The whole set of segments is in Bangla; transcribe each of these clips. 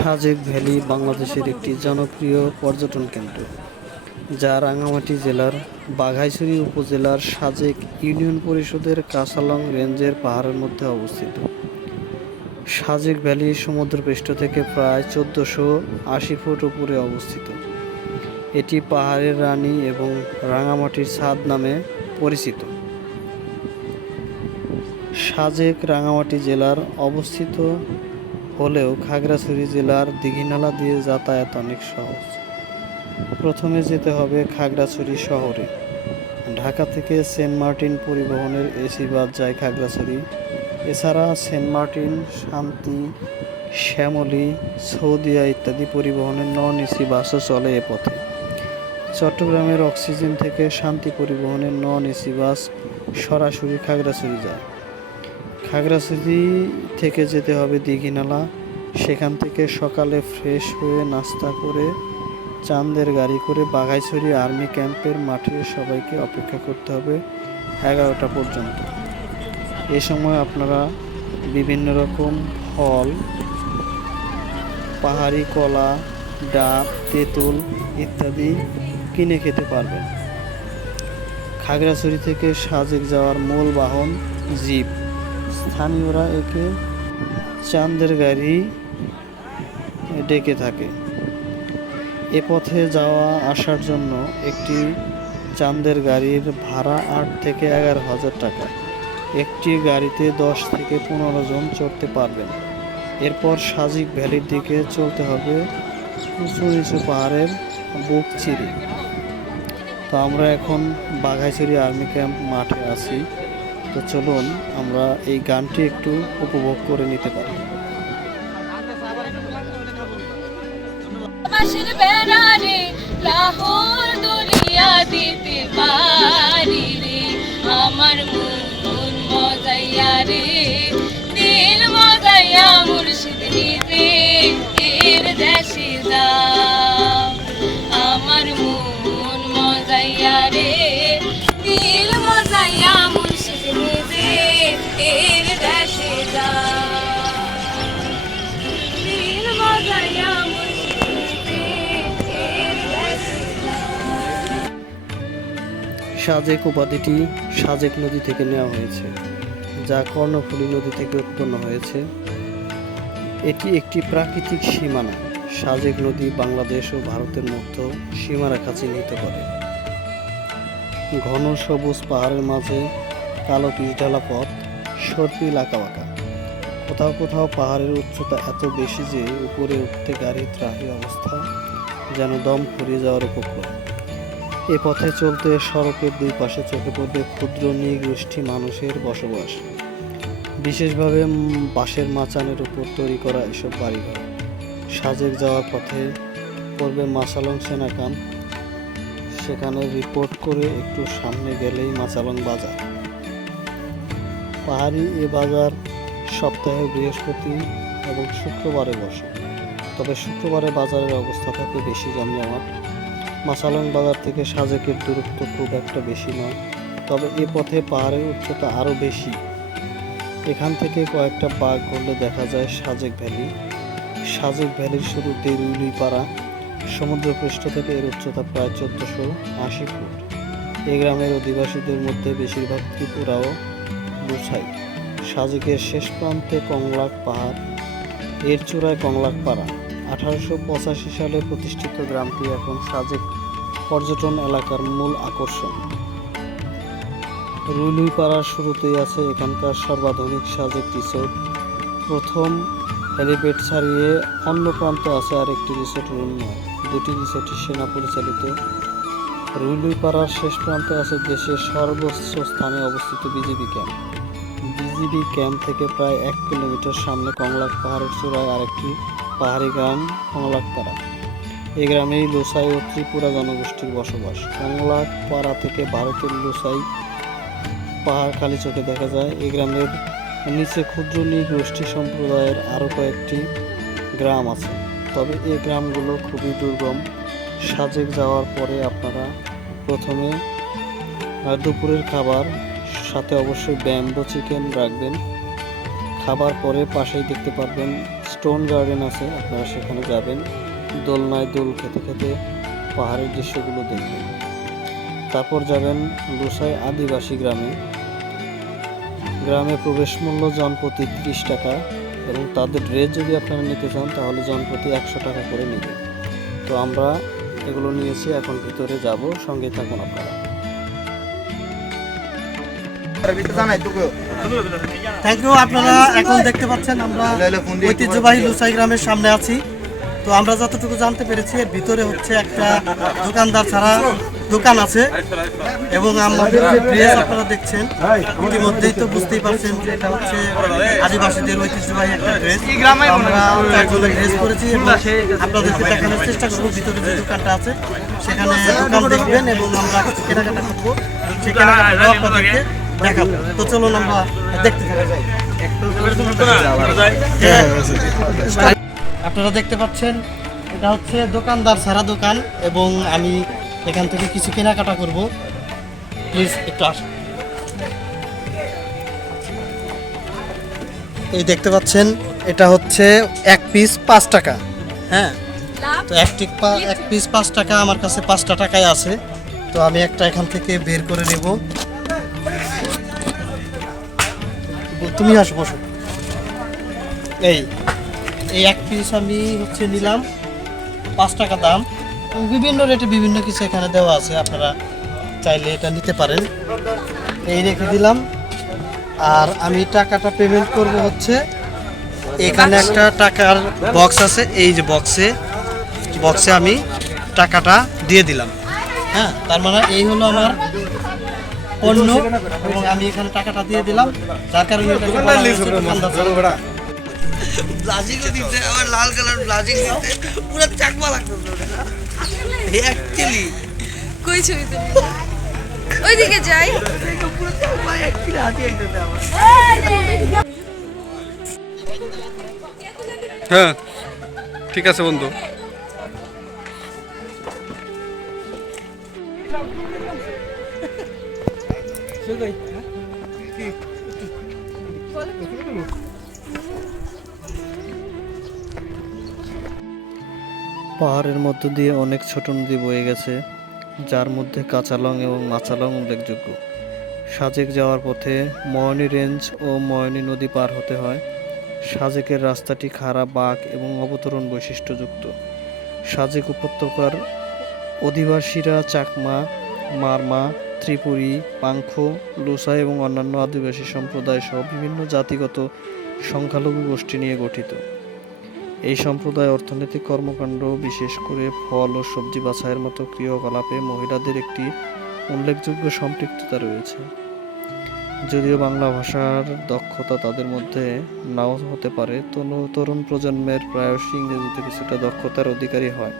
সাজেক ভ্যালি বাংলাদেশের একটি জনপ্রিয় পর্যটন কেন্দ্র, যা রাঙামাটি জেলার বাঘাইছড়ি উপজেলার সাজেক ইউনিয়ন পরিষদের কাসালং রেঞ্জের পাহাড়ের মধ্যে অবস্থিত। সাজেক ভ্যালি সমুদ্রপৃষ্ঠ থেকে প্রায় চোদ্দোশো আশি ফুট উপরে অবস্থিত। এটি পাহাড়ের রানী এবং রাঙামাটির ছাদ নামে পরিচিত। সাজেক রাঙামাটি জেলার অবস্থিত হলেও খাগড়াছড়ি জেলার দীঘিনালা দিয়ে যাতায়াত অনেক সহজ। প্রথমে যেতে হবে খাগড়াছড়ি শহরে। ঢাকা থেকে সেন্ট মার্টিন পরিবহনের এসি বাস যায় খাগড়াছড়ি। এছাড়া সেন্ট মার্টিন, শান্তি, শ্যামলী, সৌদিয়া ইত্যাদি পরিবহনের নন এসি বাসও চলে এ পথে। চট্টগ্রামের অক্সিজেন থেকে শান্তি পরিবহনের নন এসি বাস সরাসরি খাগড়াছড়ি যায়। খাগড়াছড়ি থেকে যেতে হবে দীঘিনালা। সেখান থেকে সকালে ফ্রেশ হয়ে নাস্তা করে চাঁদের গাড়ি করে বাঘাইছড়ি আর্মি ক্যাম্পের মাঠে সবাইকে অপেক্ষা করতে হবে এগারোটা পর্যন্ত। এ সময় আপনারা বিভিন্ন রকম ফল, পাহাড়ি কলা, ডাব, তেঁতুল ইত্যাদি কিনে খেতে পারবেন। খাগড়াছড়ি থেকে সাজেক যাওয়ার মূল বাহন জিপ। স্থানীয়রা একে চাঁদের গাড়ি ডেকে থাকে। এ পথে যাওয়া আসার জন্য একটি চাঁদের গাড়ির ভাড়া আট থেকে এগারো হাজার টাকা। একটি গাড়িতে দশ থেকে পনেরো জন চড়তে পারবেন। এরপর সাজিক ভ্যালির দিকে চলতে হবে উঁচু নিচু পাহাড়ের বুক চিরি। তো আমরা এখন বাঘাইছড়ি আর্মি ক্যাম্প মাঠে আছি। তো চলুন আমরা এই গানটি একটু উপভোগ করে নিতে পারি। বেড়ারে লাহোর দুলিয়া দিতে পারি রে। আমার মন মজাইয়া রে দিল মজাইয়া মুর্শিদ নিজে এর দেশে যা আমার মন মজাইয়া রে সাজেক উপাধিটি সাজেক নদী থেকে নেওয়া হয়েছে, যা কর্ণফুলী নদী থেকে উৎপন্ন হয়েছে। এটি একটি প্রাকৃতিক সীমানা। সাজেক নদী বাংলাদেশ ও ভারতের মধ্যে সীমারেখা চিহ্নিত করে। ঘন সবুজ পাহাড়ের মাঝে কালো পিচঢালা পথ সর্পিল আঁকাবাঁকা কোথাও কোথাও পাহাড়ের উচ্চতা এত বেশি যে উপরে উঠতে গাড়ি ত্রাহি অবস্থা যেন দম ফুরিয়ে যাওয়ার উপক্রম। এ পথে চলতে সড়কের দুই পাশে চোখে পড়বে ক্ষুদ্র নৃগোষ্ঠী মানুষের বসবাস। বিশেষভাবে বাঁশের মাচানের উপর তৈরি করা এসব বাড়িঘর। সাজেক যাওয়ার পথে পড়বে মাসালং সেনা ক্যাম্প সেখানে রিপোর্ট করে একটু সামনে গেলেই মাচালং বাজার। পাহাড়ি এ বাজার সপ্তাহে বৃহস্পতি এবং শুক্রবারে বসে তবে শুক্রবারে বাজারের অবস্থা থাকে বেশি জমজমাট মাসালং বাজার থেকে সাজেকের দূরত্ব খুব একটা বেশি নয়, তবে এ পথে পাহাড়ের উচ্চতা আরও বেশি। এখান থেকে কয়েকটা বাঘ ঘুরলে দেখা যায় সাজেক ভ্যালি। সাজেক ভ্যালির শুরুতে রুইলুইপাড়া সমুদ্রপৃষ্ঠ থেকে এর উচ্চতা প্রায় চোদ্দোশো আশি ফুট। এই গ্রামের অধিবাসীদের মধ্যে বেশিরভাগ ত্রিপুরা ও সাজেকের শেষ প্রান্তে কংলাক পাহাড়, এর চূড়ায় কংলাক পাড়া আঠারোশো পঁচাশি সালে প্রতিষ্ঠিত গ্রামটি এখন সাজেক পর্যটন এলাকার মূল আকর্ষণ। রুইলুইপাড়ার শুরুতেই আছে এখানকার সর্বাধুনিক সাজেক রিসোর্ট। প্রথম হেলিপ্যাড ছাড়িয়ে অন্য প্রান্ত আছে আরেকটি রিসোর্ট রুন্নয় দুটি রিসোর্টই সেনা পরিচালিত। রুইলুইপাড়ার শেষ প্রান্তে আছে দেশের সর্বোচ্চ স্থানে অবস্থিত বিজিবি ক্যাম্প। বিজিবি ক্যাম্প থেকে প্রায় এক কিলোমিটার সামনে কংলাক পাহাড়ের চূড়ায় আরেকটি পাহাড়ি গ্রাম কংলাকপাড়া এই গ্রামেই লোসাই ও ত্রিপুরা জনগোষ্ঠীর বসবাস। কংলাক পাড়া থেকে ভারতের লোসাই পাহাড় খালি চোখে দেখা যায়। এই গ্রামের নিচে ক্ষুদ্র নৃগোষ্ঠী সম্প্রদায়ের আরও কয়েকটি গ্রাম আছে। তবে এই গ্রামগুলো খুবই দুর্গম। সাজেক যাওয়ার পরে আপনারা প্রথমে দুপুরের খাবার, সাথে অবশ্যই ব্যাম্বো চিকেন রাখবেন। খাবার পরে পাশেই দেখতে পারবেন স্টোন গার্ডেন আছে, আপনারা সেখানে যাবেন। দোলনায় দোল খেতে খেতে পাহাড়ের দৃশ্যগুলো দেখবেন। তারপর যাবেন লুসাই আদিবাসী গ্রামে। গ্রামে প্রবেশ মূল্য জনপ্রতি ত্রিশ টাকা এবং তাদের ড্রেস যদি আপনারা নিতে চান, তাহলে জনপ্রতি একশো টাকা করে নেবেন। তো আমরা এগুলো নিয়েছি, এখন ভিতরে যাব, সঙ্গে থাকুন আপনারা। থ্যাংক ইউ আপনারা এখন দেখতে পাচ্ছেন আমরা ঐতিহ্যবাহী লুসাই গ্রামের সামনে আছি। তো আমরা যতটুকু জানতে পেরেছি, এর ভিতরে হচ্ছে একটা দোকানদার ছাড়া দোকান আছে। এবং আমাদের যে ড্রেস আপনারা দেখছেন, ইতিমধ্যেই তো বুঝতেই পারছেন যে এটা হচ্ছে আদিবাসীদের ঐতিহ্যবাহী একটা ড্রেস আমরা ড্রেস করেছি এবং আপনাদেরকে দেখানোর চেষ্টা করব, ভিতরে যে দোকানটা আছে, সেখানে দোকান দেখবেন এবং আমরা কেনাকাটা করব। সেই দেখাবো। তো চলুন আমরা দেখতে আপনারা দেখতে পাচ্ছেন এটা হচ্ছে দোকানদার সারা দোকান এবং আমি এখান থেকে কিছু কেনাকাটা করব। প্লিজ একটু আস এই দেখতে পাচ্ছেন এটা হচ্ছে এক পিস পাঁচ টাকা। হ্যাঁ তো এক টিক এক পিস পাঁচ টাকা আমার কাছে পাঁচটা টাকায় আছে। তো আমি একটা এখান থেকে বের করে নেব। তুমি আসো, বসো। এই এই এক পিস আমি হচ্ছে নিলাম পাঁচ টাকা দাম। বিভিন্ন রেটে বিভিন্ন কিছু এখানে দেওয়া আছে, আপনারা চাইলে এটা নিতে পারেন। এই রেখে দিলাম। আর আমি টাকাটা পেমেন্ট করব হচ্ছে, এখানে একটা টাকার বক্স আছে, এই যে বক্সে বক্সে আমি টাকাটা দিয়ে দিলাম। হ্যাঁ তার মানে এই হলো আমার পণ্য এবং আমি এখানে টাকাটা দিয়ে দিলাম। যার কারণে দিতে লাল কালার ব্লাজিং দিতে। পুরো চাকমা অ্যাকচুয়ালি কই ছবি ওইদিকে যাই। পুরো চাকমা অ্যাকচুয়ালি হাতে একদম আমার হ্যাঁ ঠিক আছে বন্ধু। পাহাড়ের মধ্য দিয়ে অনেক ছোট নদী বয়ে গেছে, যার মধ্যে কাঁচালং এবং মাচালং উল্লেখযোগ্য। সাজেক যাওয়ার পথে ময়নি রেঞ্জ ও ময়নি নদী পার হতে হয়। সাজেকের রাস্তাটি খাড়া বাঁক এবং অবতরণ বৈশিষ্ট্যযুক্ত। সাজেক উপত্যকার অধিবাসীরা চাকমা, মারমা ত্রিপুরী, পাংখো লুসা এবং অন্যান্য আদিবাসী সম্প্রদায় সহ বিভিন্ন জাতিগত সংখ্যালঘু গোষ্ঠী নিয়ে গঠিত। এই সম্প্রদায় অর্থনৈতিক কর্মকাণ্ড, বিশেষ করে ফল ও সবজি বাছাইয়ের মতো ক্রিয়াকলাপে মহিলাদের একটি উল্লেখযোগ্য সম্পৃক্ততা রয়েছে। যদিও বাংলা ভাষার দক্ষতা তাদের মধ্যে নাও হতে পারে তরুণ প্রজন্মের প্রায়শই ইংরেজিতে কিছুটা দক্ষতার অধিকারী হয়।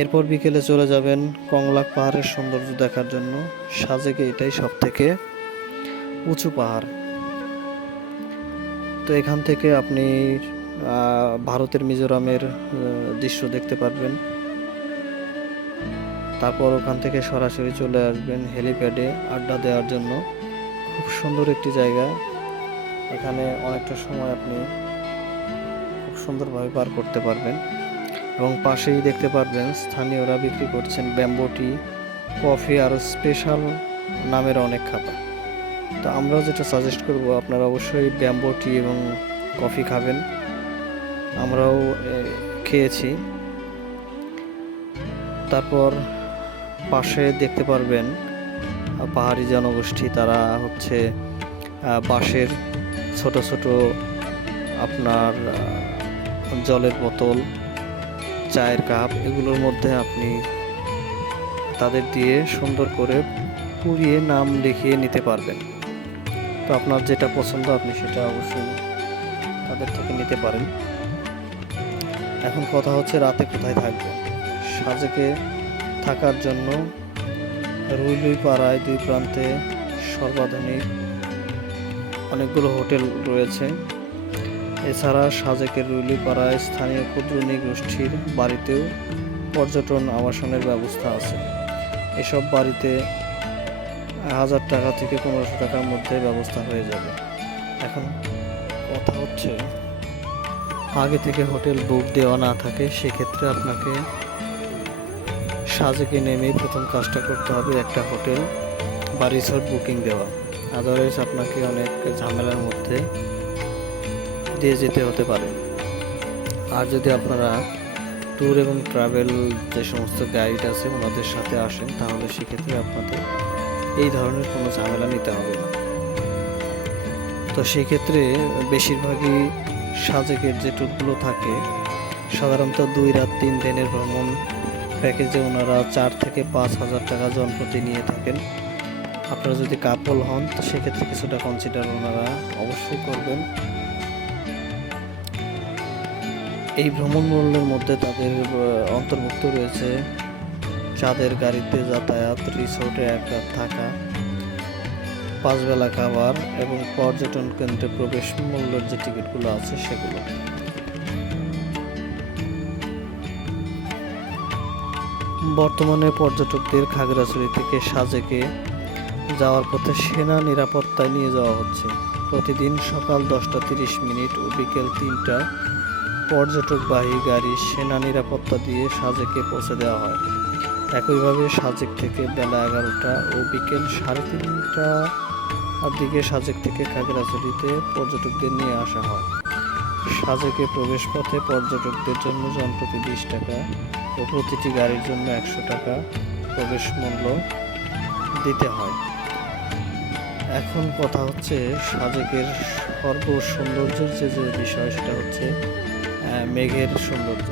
এরপর বিকেলে চলে যাবেন কংলাক পাহাড়ের সৌন্দর্য দেখার জন্য। সাজেকে এটাই সব থেকে উঁচু পাহাড়। তো এখান থেকে আপনি ভারতের মিজোরামের দৃশ্য দেখতে পারবেন। তারপর ওখান থেকে সরাসরি চলে আসবেন হেলিপ্যাডে আড্ডা দেওয়ার জন্য। খুব সুন্দর একটি জায়গা। এখানে অনেকটা সময় আপনি খুব সুন্দরভাবে পার করতে পারবেন। এবং পাশেই দেখতে পারবেন স্থানীয়রা বিক্রি করছেন ব্যাম্বো টি, কফি আরও স্পেশাল নামের অনেক খাবার। তো আমরাও যেটা সাজেস্ট করব, আপনারা অবশ্যই ব্যাম্বো টি এবং কফি খাবেন। আমরাও খেয়েছি। তারপর পাশে দেখতে পারবেন পাহাড়ি জনগোষ্ঠী, তারা হচ্ছে বাঁশের ছোট ছোট আপনার জলের বোতল। চায়ের কাপ এগুলোর মধ্যে আপনি তাদের দিয়ে সুন্দর করে পুড়িয়ে নাম লিখিয়ে নিতে পারবেন। তো আপনার যেটা পছন্দ আপনি সেটা অবশ্যই তাদের থেকে নিতে পারেন। এখন কথা হচ্ছে রাতে কোথায় থাকবেন সাজেকে থাকার জন্য রুইলুই পাড়ায় দুই প্রান্তে সর্বাধুনিক অনেকগুলো হোটেল রয়েছে। এছাড়া সাজেকের রুইলুই পাড়ায় স্থানীয় ক্ষুদ্র গোষ্ঠীর বাড়িতেও পর্যটন আবাসনের ব্যবস্থা আছে। এসব বাড়িতে হাজার টাকা থেকে পনেরোশো টাকার মধ্যে ব্যবস্থা হয়ে যাবে। এখন কথা হচ্ছে, আগে থেকে হোটেল বুক দেওয়া না থাকে, সেক্ষেত্রে আপনাকে সাজেকে নেমেই প্রথম কাজটা করতে হবে, একটা হোটেল বা রিসোর্ট বুকিং দেওয়া। আদারওয়াইজ আপনাকে অনেক ঝামেলার মধ্যে দিয়ে যেতে হতে পারে। আর যদি আপনারা ট্যুর এবং ট্রাভেল যে সমস্ত গাইড আছে ওনাদের সাথে আসেন, তাহলে সেক্ষেত্রে আপনাদের এই ধরনের কোনো ঝামেলা নিতে হবে না। তো সেক্ষেত্রে বেশিরভাগই সাজেকের যে ট্যুরগুলো থাকে, সাধারণত দুই রাত, তিন দিনের ভ্রমণ প্যাকেজে ওনারা চার থেকে পাঁচ হাজার টাকা জনপ্রতি নিয়ে থাকেন। আপনারা যদি কাপল হন, তো সেক্ষেত্রে কিছুটা কনসিডার ওনারা অবশ্যই করবেন। এই ভ্রমণ মূল্যের মধ্যে তাদের অন্তর্ভুক্ত রয়েছে চাঁদের গাড়িতে যাতায়াত, রিসোর্টে এক রাত থাকা পাঁচ বেলা খাবার এবং পর্যটন কেন্দ্রে প্রবেশ মূল্যের যে টিকিটগুলো আছে সেগুলো। বর্তমানে পর্যটকদের খাগড়াছড়ি থেকে সাজেকে যাওয়ার পথে সেনা নিরাপত্তায় নিয়ে যাওয়া হচ্ছে। প্রতিদিন সকাল দশটা তিরিশ মিনিট ও বিকেল তিনটা পর্যটকবাহী গাড়ি সেনা নিরাপত্তা দিয়ে সাজেকে পৌঁছে দেওয়া হয়। একইভাবে সাজেক থেকে বেলা এগারোটা ও বিকেল সাড়ে তিনটা দিকে সাজেক থেকে খাগড়াছড়িতে পর্যটকদের নিয়ে আসা হয়। সাজেকে প্রবেশ পথে পর্যটকদের জন্য জনপ্রতি বিশ টাকা ও প্রতিটি গাড়ির জন্য একশো টাকা প্রবেশ মূল্য দিতে হয়। এখন কথা হচ্ছে সাজেকের সর্ব সৌন্দর্যের যে যে বিষয় সেটা হচ্ছে মেঘের সৌন্দর্য।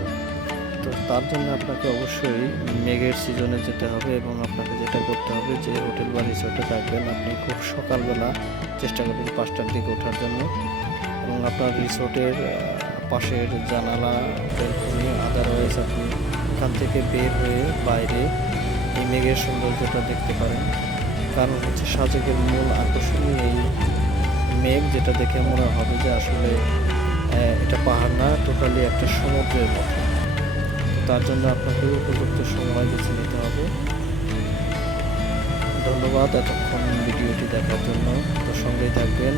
তো তার জন্য আপনাকে অবশ্যই মেঘের সিজনে যেতে হবে এবং আপনাকে যেটা করতে হবে যে হোটেল বা রিসোর্টে থাকবেন আপনি খুব সকালবেলা চেষ্টা করবেন পাঁচটার দিকে ওঠার জন্য। এবং আপনার রিসোর্টের পাশের জানালা বেলকনি আদারওয়াইজ আপনি এখান থেকে বের হয়ে বাইরে এই মেঘের সৌন্দর্যটা দেখতে পারেন। কারণ হচ্ছে সাজেকের মূল আকর্ষণই এই মেঘ যেটা দেখে মনে হবে যে আসলে এটা পাহাড় না টোটালি একটা সমুদ্রের মতো। তার জন্য আপনাকে উপযুক্ত সময় বেছে নিতে হবে। ধন্যবাদ এতক্ষণ ভিডিওটি দেখার জন্য। তো সঙ্গেই থাকবেন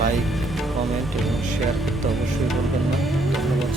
লাইক কমেন্ট এবং শেয়ার করতে অবশ্যই বলবেন না। ধন্যবাদ